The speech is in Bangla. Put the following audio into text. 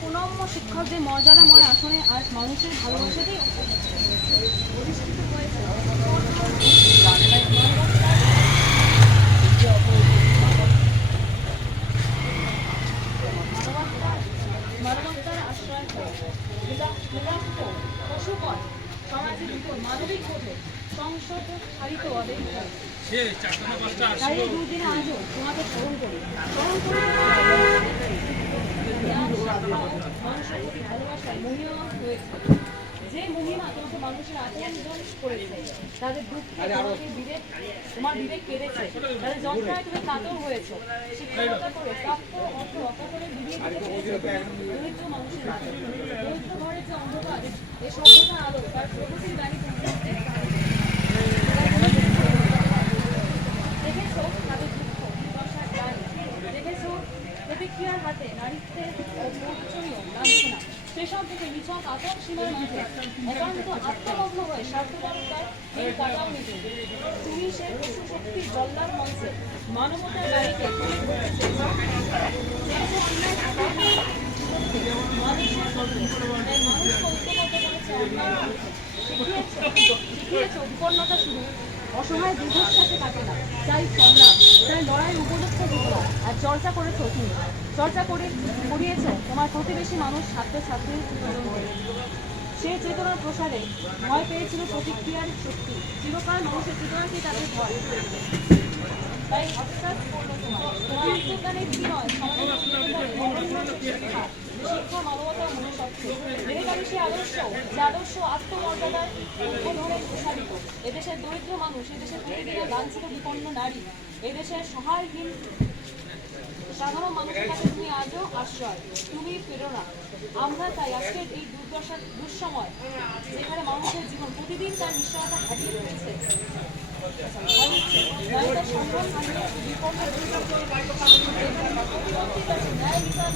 প্রণম্য শিক্ষকদের মর্যাদাময় আসনে আজ মানুষের ভালোবাসাতেই অধিষ্ঠিত হয়েছে। মানবতার আশ্রয় পশুপথ সমাজের উপর মানবিক বোধে সংসদ হারিত তাই এই দুদিনে আজও তোমাকে স্মরণ করি মানুষের প্রতি ভালোবাসায় মহিমা হয়েছে। যে মহিমা তোমাকে মানুষের আচরণ করেছে, তাদের দুঃখে তোমার বিবেক কেঁদেছে, তাদের যন্ত্রণায় তুমি কাতর হয়েছ, শিক্ষকতা করে প্রাপ্য অর্থ রক্ষা করে বিবেক দরিদ্র মানুষের দরিদ্র ঘরের যে অন্ধকার এ সভ্যতার আলো তার প্রগতির বাণী দেখেছো তাদের দুঃখ দুর্দশার গান, দেখেছো প্রতিক্রিয়ার হাতে নারীত্বের মূর্ছনীয় লাঞ্ছনা, সেসব থেকে নিছক আতঙ্ক সীমার মাঝে একান্ত আত্মমগ্ন হয়ে স্বার্থপরতার এই কাটাও নিতে তুমি সে পশু শক্তির জল্লার মঞ্চে মানবতার গাড়িকে তুলে ধরতে শিখিয়েছ বিপন্নতা শুরু অসহায় দীর্ঘের সাথে কাটে না, তাই সংগ্রাম তাই লড়াইয়ের উপযুক্ত জীবন আর চর্চা করেছ তুমি, চর্চা করিয়েছ তোমার প্রতিবেশী মানুষ ছাত্রছাত্রীর সে চেতনার প্রসারে ভয় পেয়েছিল প্রতিক্রিয়ার শক্তি, চিরকাল মানুষের চেতনাকেই তাদের ভয়, তাই আশ্বাস করলো তোমার আত্মজ্ঞানের বিনয় শিক্ষা শিক্ষা মানবতা মনুষ্যত্ব মেনে গেল সে আদর্শ যে আদর্শ আত্মমর্যাদার উদ্বোধনে প্রসারিত। এদেশের দরিদ্র মানুষ, এদেশের প্রতিদিনের লাঞ্ছিত বিপন্ন নারী, এদেশের সহায়হীন সাধারণ মানুষের কাছে তুমি আজও আশ্রয়, তুমি প্রেরণা। আমরা তাই আজকের এই দুঃসময় যেখানে মানুষের জীবন প্রতিদিন তার নিশ্চয়তা হারিয়ে ফেলছে, ন্যায় বিচার